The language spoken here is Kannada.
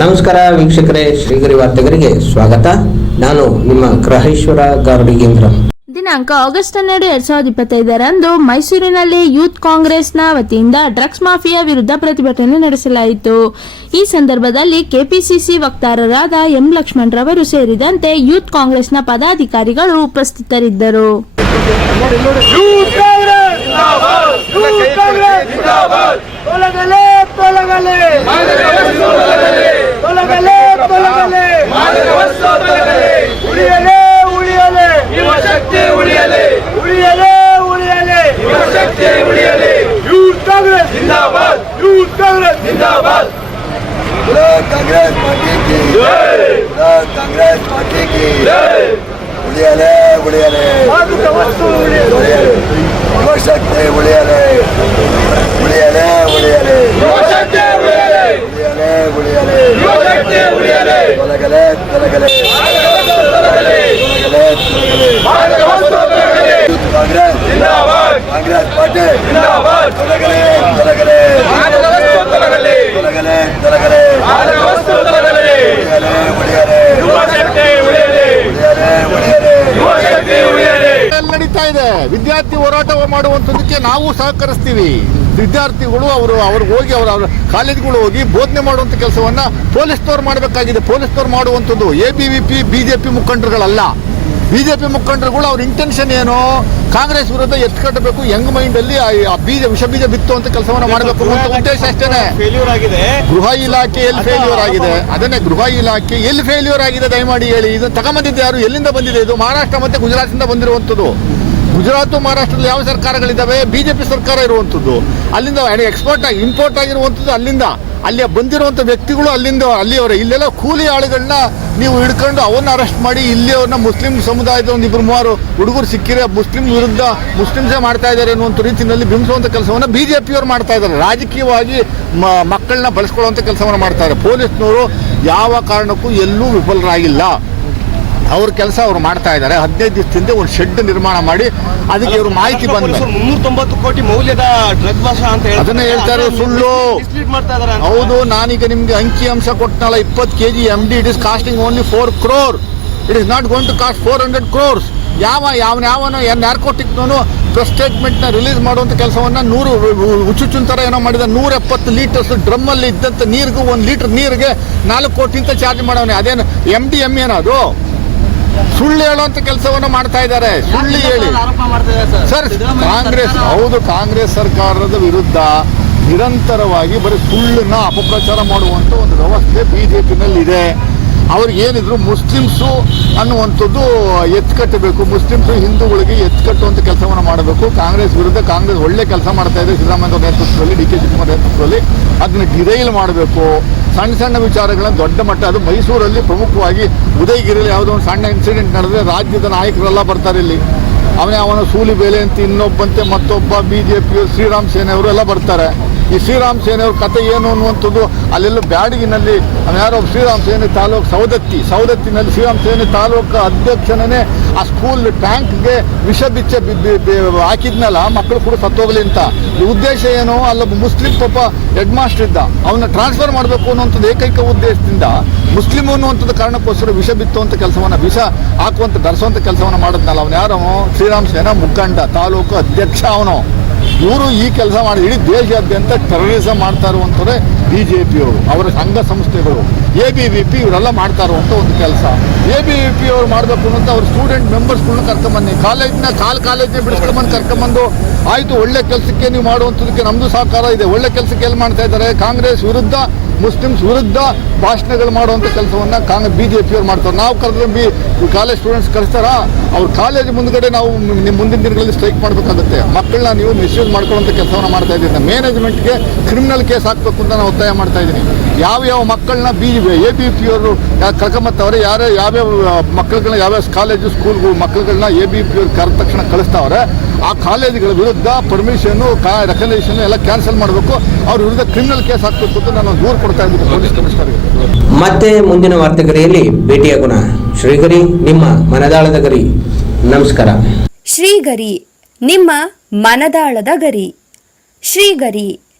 ನಮಸ್ಕಾರ ವೀಕ್ಷಕರೇ ಶ್ರೀಗರಿ ವಾರ್ತೆಗರಿಗೆ ಸ್ವಾಗತ. ನಾನು ನಿಮ್ಮ ಗ್ರಹೇಶ್ವರ ಗಾರ್ಡಿಗೇಂದ್ರ ದಿನಾಂಕ ಆಗಸ್ಟ್ ಹನ್ನೆರಡು ಎರಡ್ ಸಾವಿರದ ಇಪ್ಪತ್ತೈದರಂದು ಮೈಸೂರಿನಲ್ಲಿ ಯೂತ್ ಕಾಂಗ್ರೆಸ್ನ ವತಿಯಿಂದ ಡ್ರಗ್ಸ್ ಮಾಫಿಯಾ ವಿರುದ್ಧ ಪ್ರತಿಭಟನೆ ನಡೆಸಲಾಯಿತು. ಈ ಸಂದರ್ಭದಲ್ಲಿ ಕೆಪಿಸಿಸಿ ವಕ್ತಾರರಾದ ಎಂ ಲಕ್ಷ್ಮಣರವರು ಸೇರಿದಂತೆ ಯೂತ್ ಕಾಂಗ್ರೆಸ್ನ ಪದಾಧಿಕಾರಿಗಳು ಉಪಸ್ಥಿತರಿದ್ದರು. ಯೂತ್ ಉಳಿಯಲೇ ಉಳಿಯಲೇ ಯುವಶಕ್ತಿ ಉಳಿಯಲೇ ಉಳಿಯಲೇ ಉಳಿಯಲೇ. ಉಳಿಯಲಿ. ಉಳಿಯಲೇ ತೊಲಗಲೇ ತೊಲಗಲೇ. ತೊಲಗಲೇ. ಕಾಂಗ್ರೆಸ್. ಕಾಂಗ್ರೆಸ್ ಪಾರ್ಟಿ ಜಿಂದಾಬಾದ್ ತೊಲಗಲೇ ತೊಲಗಲೇ ಮಾದಕ ವಸ್ತು ತೊಲಗಲಿ ತೊಲಗಲೇ ತೊಲಗಲೇ ಮಾದಕ ವಸ್ತು ತೊಲಗಲಿ ಉಳಿಯಲೇ ಉಳಿಯಲೇ ಶಕ್ತಿ ಉಳಿಯಲಿ ಉಳಿಯಲೇ ಉಳಿಯಲೇ ಶಕ್ತಿ ಉಳಿಯಲಿ ನಡೀತಾ ಇದೆ. ವಿದ್ಯಾರ್ಥಿ ಹೋರಾಟ ಮಾಡುವಂಥದ್ದಕ್ಕೆ ನಾವು ಸಹಕರಿಸ್ತೀವಿ. ವಿದ್ಯಾರ್ಥಿಗಳು ಅವರು ಅವ್ರಿಗೆ ಹೋಗಿ ಅವರ ಅವರ ಕಾಲೇಜ್ಗಳು ಹೋಗಿ ಬೋಧನೆ ಮಾಡುವಂಥ ಕೆಲಸವನ್ನ ಪೊಲೀಸ್ನವ್ರು ಮಾಡಬೇಕಾಗಿದೆ. ಪೊಲೀಸ್ನವ್ರು ಮಾಡುವಂಥದ್ದು A B V P BJP ಮುಖಂಡರುಗಳಲ್ಲ. BJP ಮುಖಂಡರುಗಳು ಅವ್ರ ಇಂಟೆನ್ಷನ್ ಏನು? ಕಾಂಗ್ರೆಸ್ ವಿರುದ್ಧ ಎತ್ಕಟ್ಟಬೇಕು ಯಂಗ್ ಮೈಂಡ್ ಅಲ್ಲಿ ಆ- ಬೀಜ ವಿಷ ಬೀಜ ಬಿತ್ತುವಂತ ಕೆಲಸವನ್ನ ಮಾಡಬೇಕು ಅಂತ ಉದ್ದೇಶ ಅಷ್ಟೇನೆ. ಫೇಲ್ಯೂರ್ ಆಗಿದೆ. ಗೃಹ ಇಲಾಖೆ ಎಲ್ಲಿ ಫೇಲ್ಯೂರ್ ಆಗಿದೆ? ಅದನ್ನೇ ಗೃಹ ಇಲಾಖೆ ಎಲ್ಲಿ ಫೇಲ್ಯೂರ್ ಆಗಿದೆ ದಯಮಾಡಿ ಹೇಳಿ. ಇದು ತಗೊಂಬಂದಿದ್ದು ಯಾರು? ಎಲ್ಲಿಂದ ಬಂದಿದೆ ಇದು? ಮಹಾರಾಷ್ಟ್ರ ಮತ್ತೆ ಗುಜರಾತಿಂದ ಬಂದಿರುವಂಥದ್ದು. ಗುಜರಾತ್ ಮಹಾರಾಷ್ಟ್ರದಲ್ಲಿ ಯಾವ ಸರ್ಕಾರಗಳಿದ್ದಾವೆ? ಬಿಜೆಪಿ ಸರ್ಕಾರ ಇರುವಂಥದ್ದು. ಅಲ್ಲಿಂದ ಎಕ್ಸ್ಪೋರ್ಟ್ ಆಗಿ ಇಂಪೋರ್ಟ್ ಆಗಿರುವಂಥದ್ದು ಅಲ್ಲಿಂದ. ಅಲ್ಲಿ ಬಂದಿರುವಂಥ ವ್ಯಕ್ತಿಗಳು ಅಲ್ಲಿಂದ ಅಲ್ಲಿಯವರೇ. ಇಲ್ಲೆಲ್ಲ ಕೂಲಿ ಆಳುಗಳನ್ನ ನೀವು ಹಿಡ್ಕೊಂಡು ಅವನ್ನ ಅರೆಸ್ಟ್ ಮಾಡಿ ಇಲ್ಲಿ ಅವ್ರನ್ನ ಮುಸ್ಲಿಂ ಸಮುದಾಯದ ಒಂದು ಇಬ್ಬರು ಮೂವರು ಹುಡುಗರು ಸಿಕ್ಕಿರೆ ಮುಸ್ಲಿಂ ವಿರುದ್ಧ ಮುಸ್ಲಿಮ್ಸೇ ಮಾಡ್ತಾ ಇದ್ದಾರೆ ಅನ್ನುವಂಥ ರೀತಿಯಲ್ಲಿ ಬಿಂಬಿಸುವಂಥ ಕೆಲಸವನ್ನು ಬಿಜೆಪಿಯವರು ಮಾಡ್ತಾ ಇದ್ದಾರೆ. ರಾಜಕೀಯವಾಗಿ ಮಕ್ಕಳನ್ನ ಬಳಸ್ಕೊಳ್ಳುವಂಥ ಕೆಲಸವನ್ನು ಮಾಡ್ತಾ ಇದ್ದಾರೆ. ಪೊಲೀಸ್ನವರು ಯಾವ ಕಾರಣಕ್ಕೂ ಎಲ್ಲೂ ವಿಫಲರಾಗಿಲ್ಲ. ಅವ್ರ ಕೆಲಸ ಅವ್ರು ಮಾಡ್ತಾ ಇದ್ದಾರೆ. ಹದಿನೈದು ದಿವಸದಿಂದ ಒಂದು ಶೆಡ್ ನಿರ್ಮಾಣ ಮಾಡಿ ಅದಕ್ಕೆ ಇವರು ಮಾಹಿತಿ ಬಂದ. ಮುನ್ನೂರ ತೊಂಬತ್ತು ಕೋಟಿ ಮೌಲ್ಯದ ಡ್ರಗ್ ಭಾಷ ಅಂತ ಹೇಳ್ತಾರೆ. ಅದನ್ನ ಹೇಳ್ತಾರೆ ಸುಳ್ಳು. ಹೌದು ನಾನೀಗ ನಿಮ್ಗೆ ಅಂಕಿ ಅಂಶ ಕೊಟ್ಟನಲ್ಲ ಇಪ್ಪತ್ತು K G M D it is costing only four crore it is not going to cost four hundred crores ಯಾವ ಯಾವ ಯಾವನೋ ನಾರ್ಕೋಟಿಕ್ನೂ ಪ್ರೆಸ್ ಸ್ಟೇಟ್ಮೆಂಟ್ನ ರಿಲೀಸ್ ಮಾಡುವಂಥ ಕೆಲಸವನ್ನು ನೂರು ಹುಚ್ಚುಚ್ಚು ಥರ ಏನೋ ಮಾಡಿದ. ನೂರ ಎಪ್ಪತ್ತು ಲೀಟರ್ಸ್ ಡ್ರಮ್ಮಲ್ಲಿ ಇದ್ದಂಥ ನೀರಿಗೂ ಒಂದು ಲೀಟರ್ ನೀರಿಗೆ ನಾಲ್ಕು ಕೋಟಿ ಅಂತ ಚಾರ್ಜ್ ಮಾಡೋನೆ ಅದೇನು ಎಂ ಡಿ ಎಂ ಏನದು ಸುಳ್ಳು ಹೇಳುವಂತ ಕೆಲಸವನ್ನು ಮಾಡ್ತಾ ಇದ್ದಾರೆ. ಸುಳ್ಳು ಹೇಳಿ. ಸರ್? ಕಾಂಗ್ರೆಸ್ ಹೌದು ಕಾಂಗ್ರೆಸ್ ಸರ್ಕಾರದ ವಿರುದ್ಧ ನಿರಂತರವಾಗಿ ಬರೀ ಸುಳ್ಳನ್ನ ಅಪಪ್ರಚಾರ ಮಾಡುವಂತ ಒಂದು ವ್ಯವಸ್ಥೆ ಬಿಜೆಪಿನಲ್ಲಿ ಇದೆ ಅವ್ರಿಗೆ ಏನಿದ್ರು ಮುಸ್ಲಿಮ್ಸು ಅನ್ನುವಂಥದ್ದು ಎತ್ಕಟ್ಟಬೇಕು. ಮುಸ್ಲಿಮ್ಸು ಹಿಂದೂಗಳಿಗೆ ಎತ್ಕಟ್ಟುವಂಥ ಕೆಲಸವನ್ನು ಮಾಡಬೇಕು. ಕಾಂಗ್ರೆಸ್ ವಿರುದ್ಧ ಕಾಂಗ್ರೆಸ್ ಒಳ್ಳೆ ಕೆಲಸ ಮಾಡ್ತಾ ಇದೆ ಸಿದ್ದರಾಮಯ್ಯ ನೇತೃತ್ವದಲ್ಲಿ, ಡಿ ಕೆ ಶಿವಕುಮಾರ್ ನೇತೃತ್ವದಲ್ಲಿ. ಅದನ್ನ ಡಿರೈಲ್ ಮಾಡಬೇಕು. ಸಣ್ಣ ಸಣ್ಣ ವಿಚಾರಗಳನ್ನ ದೊಡ್ಡ ಮಟ್ಟ, ಅದು ಮೈಸೂರಲ್ಲಿ ಪ್ರಮುಖವಾಗಿ ಉದಯಗಿರಿಯಲ್ಲಿ ಯಾವುದೋ ಒಂದು ಸಣ್ಣ ಇನ್ಸಿಡೆಂಟ್ ನಡೆದ್ರೆ ರಾಜ್ಯದ ನಾಯಕರೆಲ್ಲ ಬರ್ತಾರೆ ಇಲ್ಲಿ. ಅವನೇ ಅವನ ಸೂಲಿಬೇಲೆ ಅಂತ ಇನ್ನೊಬ್ಬಂತೆ ಮತ್ತೊಬ್ಬ ಬಿ ಜೆ ಪಿಯು ಶ್ರೀರಾಮ್ ಸೇನೆಯವರು ಎಲ್ಲ ಬರ್ತಾರೆ. ಈ ಶ್ರೀರಾಮ್ ಸೇನೆಯವ್ರ ಕತೆ ಏನು ಅನ್ನುವಂಥದ್ದು ಅಲ್ಲೆಲ್ಲ ಬ್ಯಾಡಗಿನಲ್ಲಿ ಯಾರೋ ಶ್ರೀರಾಮ್ ಸೇನೆ ತಾಲೂಕು ಸೌದತ್ತಿ ಸೌದತ್ತಿನಲ್ಲಿ ಶ್ರೀರಾಮ್ ಸೇನೆ ತಾಲೂಕು ಅಧ್ಯಕ್ಷನೇ ಆ ಸ್ಕೂಲ್ ಟ್ಯಾಂಕ್ಗೆ ವಿಷ ಬಿಚ್ಚ ಹಾಕಿದ್ನಲ್ಲ ಮಕ್ಕಳು ಕೂಡ ಸತ್ತೋಗಲಿ ಅಂತ. ಈ ಉದ್ದೇಶ ಏನು? ಅಲ್ಲೊಬ್ಬ ಮುಸ್ಲಿಂ ಪಾಪ ಹೆಡ್ ಮಾಸ್ಟರ್ ಇದ್ದ. ಅವನ್ನ ಟ್ರಾನ್ಸ್ಫರ್ ಮಾಡಬೇಕು ಅನ್ನುವಂಥದ್ದು ಏಕೈಕ ಉದ್ದೇಶದಿಂದ ಮುಸ್ಲಿಂ ಅನ್ನುವಂಥದ್ದು ಕಾರಣಕ್ಕೋಸ್ಕರ ವಿಷ ಬಿತ್ತುವಂಥ ಕೆಲಸವನ್ನ, ವಿಷ ಹಾಕುವಂಥ, ಧರಿಸುವಂಥ ಕೆಲಸವನ್ನ ಮಾಡಿದ್ನಲ್ಲ. ಅವನು ಯಾರು? ಶ್ರೀರಾಮ್ ಸೇನಾ ಮುಖಂಡ, ತಾಲೂಕು ಅಧ್ಯಕ್ಷ ಅವನು. ಇವರು ಈ ಕೆಲಸ ಮಾಡಿ ಇಡೀ ದೇಶಾದ್ಯಂತ ಟೆರರಿಸಂ ಮಾಡ್ತಾ ಇರುವಂಥವ್ರೆ ಬಿ ಜೆ ಪಿಯವರು ಅವರ ಸಂಘ ಸಂಸ್ಥೆಗಳು, ಎ ಬಿ ವಿ ಪಿ ಇವರೆಲ್ಲ ಮಾಡ್ತಾ ಇರುವಂಥ ಒಂದು ಕೆಲಸ. ಎ ಬಿ ವಿ ಪಿ ಅವರು ಮಾಡಬೇಕು ಅಂತ ಅವ್ರ ಸ್ಟೂಡೆಂಟ್ ಮೆಂಬರ್ಸ್ಗಳನ್ನ ಕರ್ಕೊಂಬನ್ನಿ. ಕಾಲೇಜ್ನ ಕಾಲ್ ಕಾಲೇಜ್ನ ಬಿಡಿಸ್ಕೊಂಬಂದು ಕರ್ಕೊಂಬಂದು, ಆಯಿತು, ಒಳ್ಳೆ ಕೆಲಸಕ್ಕೆ ನೀವು ಮಾಡುವಂಥದ್ದಕ್ಕೆ ನಮ್ಮದು ಸಹಕಾರ ಇದೆ. ಒಳ್ಳೆ ಕೆಲಸಕ್ಕೆ ಎಲ್ಲಿ ಮಾಡ್ತಾ ಇದ್ದಾರೆ? ಕಾಂಗ್ರೆಸ್ ವಿರುದ್ಧ, ಮುಸ್ಲಿಮ್ಸ್ ವಿರುದ್ಧ ಭಾಷಣಗಳು ಮಾಡುವಂಥ ಕೆಲಸವನ್ನು ಕಾಂಗ್ರೆಸ್ ಬಿ ಜೆ ಪಿಯವ್ರು ಮಾಡ್ತಾರೆ. ನಾವು ಕರೆದ್ರೆ ಬಿ ಕಾಲೇಜ್ ಸ್ಟೂಡೆಂಟ್ಸ್ ಕರೆಸ್ತಾರ ಅವ್ರ ಕಾಲೇಜ್ ಮುಂದಗಡೆ ನಾವು ನಿಮ್ಮ ಮುಂದಿನ ದಿನಗಳಲ್ಲಿ ಸ್ಟ್ರೈಕ್ ಮಾಡಬೇಕಾಗುತ್ತೆ. ಮಕ್ಕಳನ್ನ ನೀವು ಮಿಸ್ಯೂಸ್ ಮಾಡ್ಕೊಳ್ಳುವಂಥ ಕೆಲಸವನ್ನು ಮಾಡ್ತಾ ಇದ್ದೀನಿ ಮ್ಯಾನೇಜ್ಮೆಂಟ್ಗೆ ಕ್ರಿಮಿನಲ್ ಕೇಸ್ ಹಾಕಬೇಕು ಅಂತ ನಾನು ಒತ್ತಾಯ ಮಾಡ್ತಾ ಇದ್ದೀನಿ. ಯಾವ ಯಾವ ಮಕ್ಕಳನ್ನ ಬಿ ಎ ಬಿ ಪಿ ಅವರು ಕರ್ಕೊಂಬತ್ತವ್ರೆ ಯಾರೇ ಯಾವ್ಯಾವ ಮಕ್ಕಳುಗಳನ್ನ ಯಾವ್ಯಾವ ಕಾಲೇಜು ಸ್ಕೂಲ್ಗಳು ಮಕ್ಕಳುಗಳನ್ನ ಎ ಬಿ ಪಿ ಅವ್ರು ಕರೆದ ತಕ್ಷಣ ಕಳಿಸ್ತಾವ್ರೆ ಆ ಕಾಲೇಜುಗಳ ವಿರುದ್ಧ ಪರ್ಮಿಷನ್ನು ಕಾ ರೆಕಗ್ನೇಷನ್ ಎಲ್ಲ ಕ್ಯಾನ್ಸಲ್ ಮಾಡಬೇಕು. ಅವ್ರ ವಿರುದ್ಧ ಕ್ರಿಮಿನಲ್ ಕೇಸ್ ಹಾಕಬೇಕು ಅಂತ ನಾನು ದೂರು ಕೊಡ್ತಾ ಇದ್ದೀನಿ ಪೊಲೀಸ್ ಕಮಿಷನರ್ಗೆ. ಮತ್ತೆ ಮುಂದಿನ ವಾರ್ತೆಗರಿಯಲ್ಲಿ ಭೇಟಿಯಾಗೋಣ ಶ್ರೀಗರಿ ನಿಮ್ಮ ಮನದಾಳದ ಗರಿ. ನಮಸ್ಕಾರ. ಶ್ರೀಗರಿ ನಿಮ್ಮ ಮನದಾಳದ ಗರಿ. ಶ್ರೀಗರಿ